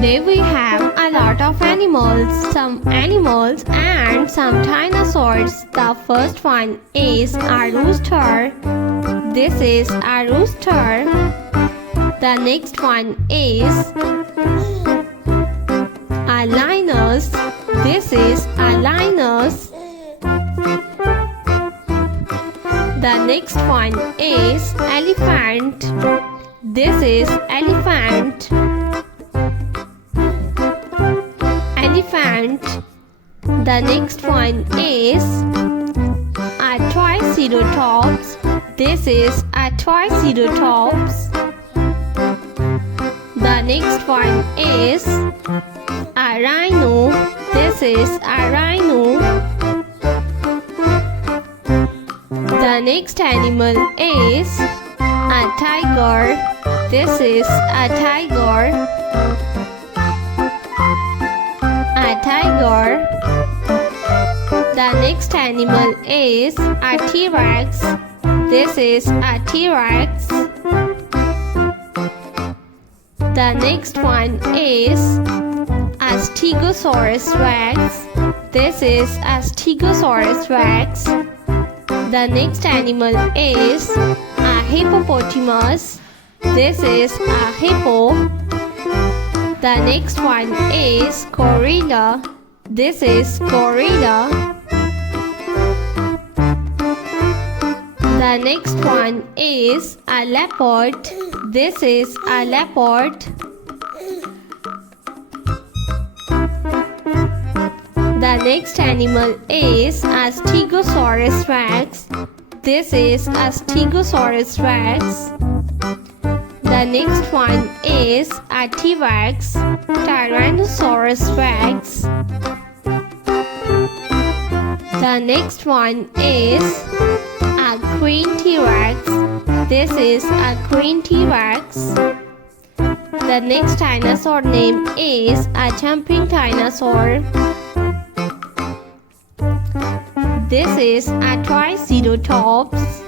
Today we have a lot of animals, some animals and some dinosaurs. The first one is a rooster. This is a rooster. The next one is a lioness. This is a lioness. The next one is elephant. This is elephant. Elephant. The next one is a triceratops. This is a triceratops. The next one is a rhino. This is a rhino. The next animal is a tiger. This is a tiger. A tiger. The next animal is a T-Rex. This is a T-Rex. The next one is a Stegosaurus Rex. This is a Stegosaurus Rex. The next animal is a hippopotamus. This is a hippo. The next one is gorilla. This is gorilla. The next one is a leopard. This is a leopard. The next animal is a Stegosaurus Rex. This is a Stegosaurus Rex. The next one is a T-Rex, Tyrannosaurus Rex. The next one is a green T-Rex. This is a green T-Rex. The next dinosaur name is a jumping dinosaur. This is a triceratops.